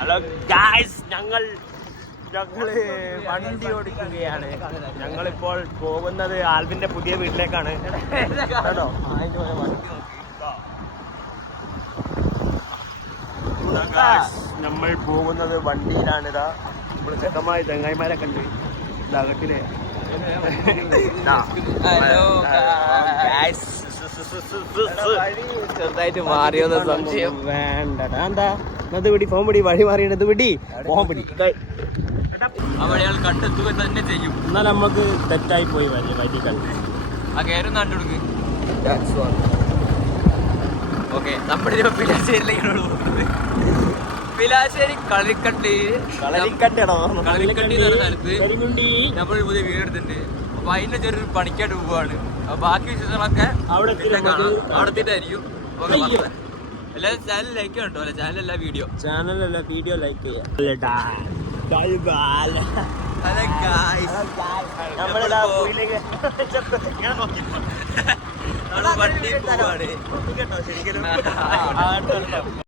Hello guys ഞങ്ങൾ ഞങ്ങൾ വണ്ടി ഓടിക്കുകയാണ്. ഞങ്ങളിപ്പോൾ പോകുന്നത് ആൽവിന്റെ പുതിയ വീട്ടിലേക്കാണ്. കേട്ടോ നമ്മൾ പോകുന്നത് വണ്ടിയിലാണ്. ഇതാ നമ്മൾ ചെക്കന്മാര് തെങ്ങായിമാരെ കണ്ട് ഇതാകട്ടില്ലേ ഹലോ ചെറുതായിട്ട് മാറിയോന്ന് സംശയം. വേണ്ടടാ എന്താ? ഇത് പിടി ഫോൺ പിടി വഴി മാറിയത് പിടി. ഫോൺ പിടി. അയാൾ കണ്ടെത്തുക തന്നെ ചെയ്യും. എന്നാൽ നമുക്ക് തെറ്റായി പോയി വഴി വഴി കണ്ട്. ആ കണ്ടുകൊടുക്ക് ഓക്കെ നമ്മുടെ പിലാശ്ശേരിയിലേക്കാണ് പോകുന്നത് പിലാശ്ശേരി കളിക്കട്ടി. കളരിക്കട്ടടോ കളിക്കട്ടി എന്ന് പറഞ്ഞ സ്ഥലത്ത് നമ്മൾ പുതിയ വീട് എടുത്തിട്ടുണ്ട് അപ്പൊ അതിന്റെ ചെറിയൊരു പണിക്കായിട്ട് പോവാണ്. ബാക്കി വിശേഷങ്ങളൊക്കെ അവിടെ പിന്നെ എത്തിയിട്ട് കാണാം. നമുക്ക് അവിടെ എത്തിയിട്ടായിരിക്കും ഓക്കെ അയ്യോ. എല്ലാവരും ചാനൽ ലൈക്ക് അല്ലെ ചാനൽ വീഡിയോ ചാനലല്ല വീഡിയോ ലൈക്ക് ചെയ്യാം വണ്ടി പോവാണ് കേട്ടോ ശരിക്കും